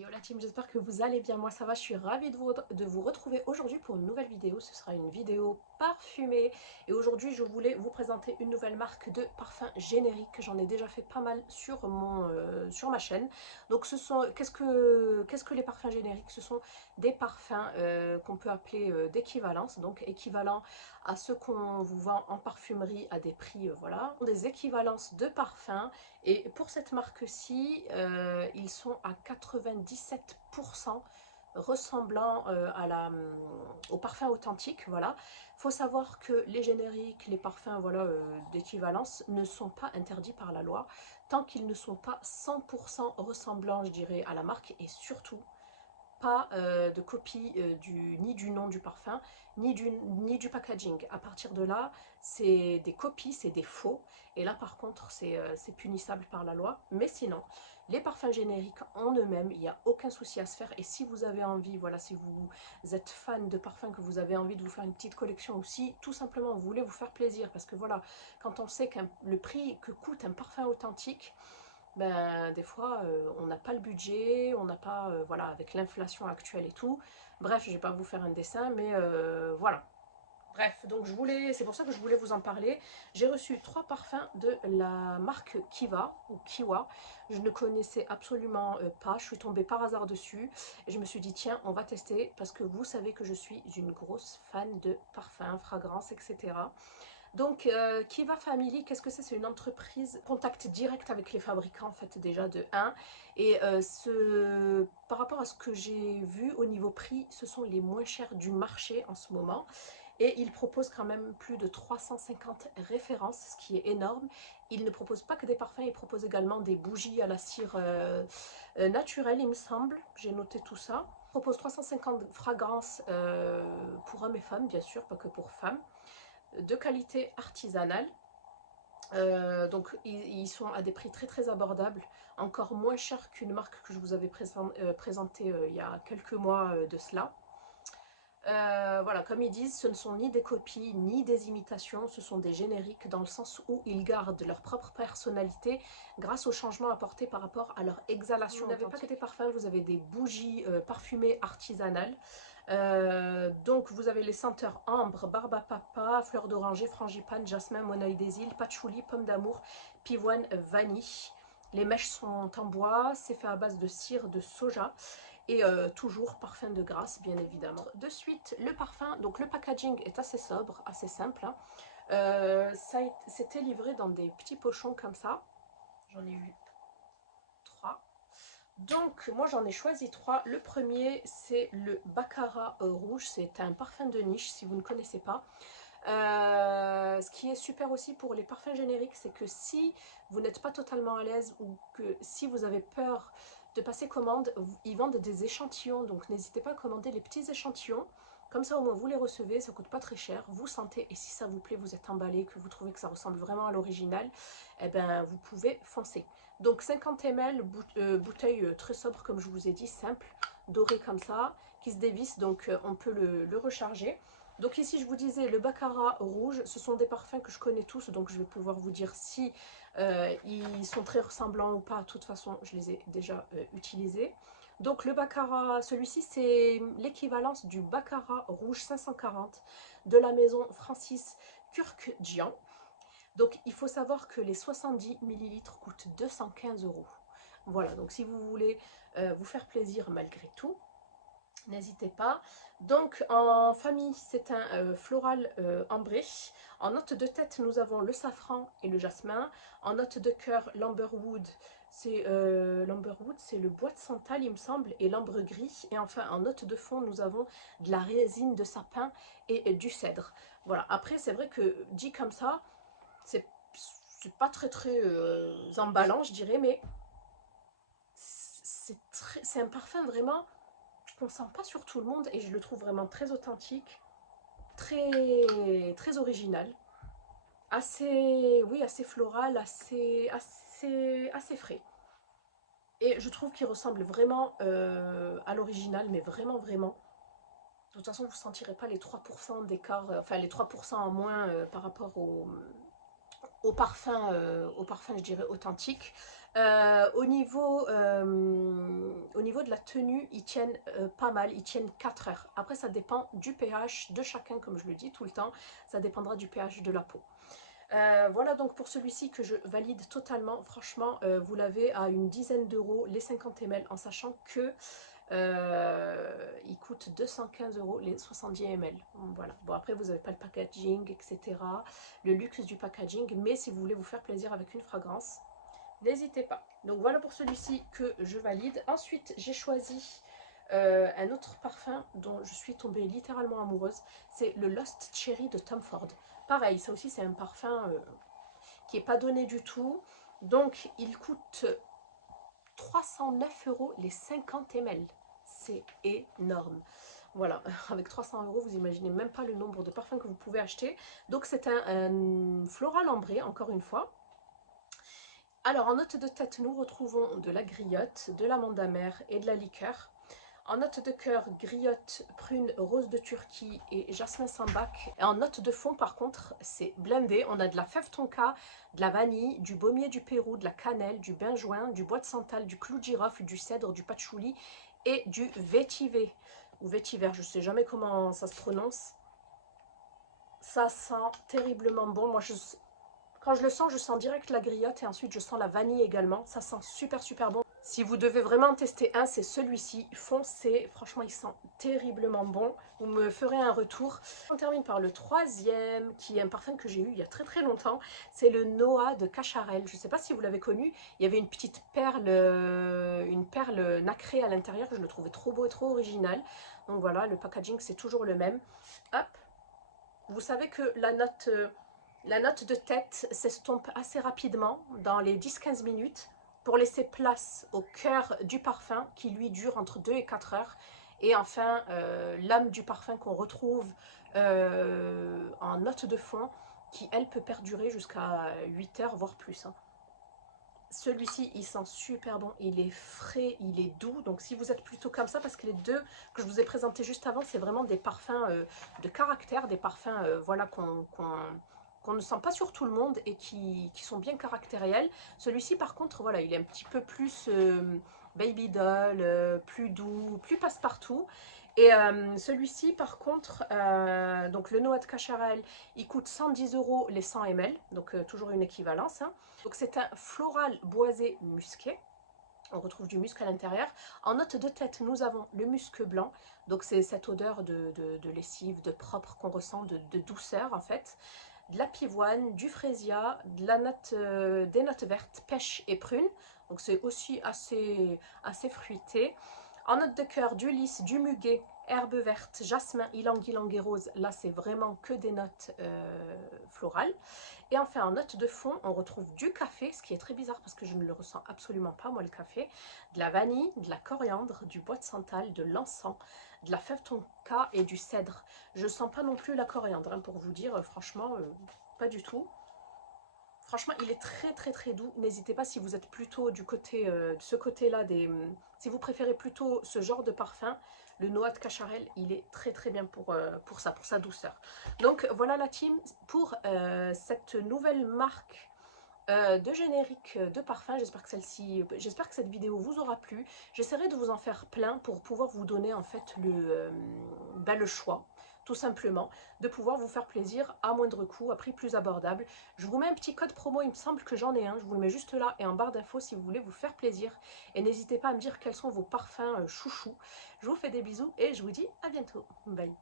Yo la team, j'espère que vous allez bien, moi ça va, je suis ravie de vous retrouver aujourd'hui pour une nouvelle vidéo. Ce sera une vidéo parfumée et aujourd'hui je voulais vous présenter une nouvelle marque de parfum générique. J'en ai déjà fait pas mal sur ma chaîne. Donc qu'est-ce que les parfums génériques? Ce sont des parfums qu'on peut appeler d'équivalence, donc équivalents à ceux qu'on vous vend en parfumerie à des prix, voilà. Des équivalences de parfums. Et pour cette marque-ci, ils sont à 97% ressemblant au parfum authentique. Voilà. Il faut savoir que les génériques, les parfums voilà, d'équivalence ne sont pas interdits par la loi tant qu'ils ne sont pas 100% ressemblants, je dirais, à la marque et surtout pas de copie ni du nom du parfum, ni du packaging. À partir de là, c'est des copies, c'est des faux. Et là, par contre, c'est punissable par la loi. Mais sinon, les parfums génériques en eux-mêmes, il n'y a aucun souci à se faire. Et si vous avez envie, voilà, si vous êtes fan de parfums, que vous avez envie de vous faire une petite collection aussi, tout simplement, vous voulez vous faire plaisir. Parce que voilà, quand on sait que le prix que coûte un parfum authentique, ben, des fois, on n'a pas le budget, on n'a pas, voilà, avec l'inflation actuelle et tout. Bref, je ne vais pas vous faire un dessin, mais voilà. Bref, donc c'est pour ça que je voulais vous en parler. J'ai reçu 3 parfums de la marque Kiva ou Kiwa. Je ne connaissais absolument pas, je suis tombée par hasard dessus et je me suis dit tiens, on va tester parce que vous savez que je suis une grosse fan de parfums, fragrances, etc. Donc, Kiva Family, qu'est-ce que c'est? C'est une entreprise contact direct avec les fabricants, en fait, déjà de 1. Et par rapport à ce que j'ai vu au niveau prix, ce sont les moins chers du marché en ce moment. Et ils proposent quand même plus de 350 références, ce qui est énorme. Ils ne proposent pas que des parfums, ils proposent également des bougies à la cire naturelle, il me semble. J'ai noté tout ça. Ils proposent 350 fragrances pour hommes et femmes, bien sûr, pas que pour femmes de qualité artisanale. Donc ils sont à des prix très très abordables, encore moins cher qu'une marque que je vous avais présentée il y a quelques mois de cela. Voilà, comme ils disent, ce ne sont ni des copies ni des imitations, ce sont des génériques dans le sens où ils gardent leur propre personnalité grâce aux changements apportés par rapport à leur exhalation. Vous n'avez pas que des parfums, vous avez des bougies parfumées artisanales. Donc vous avez les senteurs ambre, barbe à papa, fleur d'oranger, frangipane, jasmin, monoï des îles, patchouli, pomme d'amour, pivoine, vanille. Les mèches sont en bois, c'est fait à base de cire de soja et toujours parfum de grâce bien évidemment. De suite le parfum, donc le packaging est assez sobre, assez simple, hein. C'était livré dans des petits pochons comme ça, j'en ai eu 3. Donc moi j'en ai choisi 3. Le premier c'est le Baccarat rouge, c'est un parfum de niche si vous ne connaissez pas. Ce qui est super aussi pour les parfums génériques, c'est que si vous n'êtes pas totalement à l'aise ou que si vous avez peur de passer commande, ils vendent des échantillons, donc n'hésitez pas à commander les petits échantillons. Comme ça au moins vous les recevez, ça coûte pas très cher, vous sentez et si ça vous plaît, vous êtes emballé, que vous trouvez que ça ressemble vraiment à l'original, eh ben vous pouvez foncer. Donc 50 ml, bouteille très sobre comme je vous ai dit, simple, dorée comme ça, qui se dévisse, donc on peut le recharger. Donc ici je vous disais le Baccarat rouge, ce sont des parfums que je connais tous, donc je vais pouvoir vous dire si ils sont très ressemblants ou pas. De toute façon je les ai déjà utilisés. Donc le Baccarat, celui-ci c'est l'équivalence du Baccarat rouge 540 de la maison Francis Kurkdjian. Donc il faut savoir que les 70 ml coûtent 215 €. Voilà, donc si vous voulez vous faire plaisir malgré tout, n'hésitez pas. Donc en famille, c'est un floral ambré. En note de tête, nous avons le safran et le jasmin. En note de cœur, l'amberwood. C'est le bois de santal, il me semble, et l'ambre gris. Et enfin, en note de fond, nous avons de la résine de sapin et du cèdre. Voilà. Après, c'est vrai que dit comme ça, c'est pas très très emballant, je dirais, mais c'est un parfum vraiment qu'on sent pas sur tout le monde et je le trouve vraiment très authentique, très original, assez, oui, assez floral, assez frais. Et je trouve qu'il ressemble vraiment à l'original, mais vraiment, vraiment. De toute façon, vous ne sentirez pas les 3% d'écart, enfin les 3% en moins par rapport au parfum, je dirais, authentique. Au niveau de la tenue, ils tiennent pas mal, ils tiennent 4 heures. Après, ça dépend du pH de chacun, comme je le dis tout le temps, ça dépendra du pH de la peau. Voilà donc pour celui-ci que je valide totalement. Franchement, vous l'avez à une dizaine d'euros, les 50 ml, en sachant que il coûte 215 euros les 70 ml. Voilà. Bon, après, vous n'avez pas le packaging, etc. Le luxe du packaging, mais si vous voulez vous faire plaisir avec une fragrance, n'hésitez pas. Donc voilà pour celui-ci que je valide. Ensuite, j'ai choisi un autre parfum dont je suis tombée littéralement amoureuse. C'est le Lost Cherry de Tom Ford. Pareil, ça aussi c'est un parfum qui n'est pas donné du tout. Donc il coûte 309 euros les 50 ml. C'est énorme. Voilà, avec 300 euros, vous imaginez même pas le nombre de parfums que vous pouvez acheter. Donc c'est un floral ambré, encore une fois. Alors en note de tête, nous retrouvons de la griotte, de l'amande amère et de la liqueur. En note de cœur, griotte, prune, rose de Turquie et jasmin sambac. Et en note de fond, par contre, c'est blindé. On a de la fève tonka, de la vanille, du baumier du Pérou, de la cannelle, du benjoin, du bois de santal, du clou de girofle, du cèdre, du patchouli et du vétiver. Ou vétiver, je ne sais jamais comment ça se prononce. Ça sent terriblement bon. Moi, quand je le sens, je sens direct la griotte et ensuite je sens la vanille également. Ça sent super super bon. Si vous devez vraiment en tester un, c'est celui-ci. Foncez, franchement il sent terriblement bon. Vous me ferez un retour. On termine par le troisième, qui est un parfum que j'ai eu il y a très très longtemps. C'est le Noah de Cacharel. Je ne sais pas si vous l'avez connu. Il y avait une perle nacrée à l'intérieur. Je le trouvais trop beau et trop original. Donc voilà, le packaging c'est toujours le même. Hop. Vous savez que la note de tête s'estompe assez rapidement, dans les 10-15 minutes, pour laisser place au cœur du parfum qui lui dure entre 2 et 4 heures. Et enfin, l'âme du parfum qu'on retrouve en note de fond, qui elle peut perdurer jusqu'à 8 heures, voire plus. Hein. Celui-ci, il sent super bon, il est frais, il est doux. Donc si vous êtes plutôt comme ça, parce que les deux que je vous ai présentés juste avant, c'est vraiment des parfums de caractère, des parfums voilà, qu'on ne sent pas sur tout le monde et qui sont bien caractériels. Celui-ci, par contre, voilà, il est un petit peu plus baby doll, plus doux, plus passe-partout. Et celui-ci, par contre, donc le Noah de Cacharel, il coûte 110 euros les 100 ml, donc toujours une équivalence. Hein. Donc c'est un floral boisé musqué. On retrouve du musc à l'intérieur. En note de tête, nous avons le musc blanc. Donc c'est cette odeur de lessive, de propre qu'on ressent, de douceur en fait. De la pivoine, du frésia, de la note, des notes vertes, pêche et prune. Donc c'est aussi assez fruité. En note de cœur, du lys, du muguet, herbe verte, jasmin, ylang-ylang et rose. Là, c'est vraiment que des notes florales. Et enfin, en note de fond, on retrouve du café, ce qui est très bizarre parce que je ne le ressens absolument pas, moi, le café. De la vanille, de la coriandre, du bois de santal, de l'encens, de la fève tonka et du cèdre. Je ne sens pas non plus la coriandre, hein, pour vous dire, franchement, pas du tout. Franchement, il est très très très doux. N'hésitez pas si vous êtes plutôt du côté de ce côté-là si vous préférez plutôt ce genre de parfum, le Noah de Cacharel, il est très très bien pour ça, pour sa douceur. Donc voilà la team pour cette nouvelle marque de générique de parfum. J'espère que cette vidéo vous aura plu. J'essaierai de vous en faire plein pour pouvoir vous donner en fait le choix, tout simplement, de pouvoir vous faire plaisir à moindre coût, à prix plus abordable. Je vous mets un petit code promo, il me semble que j'en ai un, je vous le mets juste là et en barre d'infos si vous voulez vous faire plaisir. Et n'hésitez pas à me dire quels sont vos parfums chouchous. Je vous fais des bisous et je vous dis à bientôt. Bye.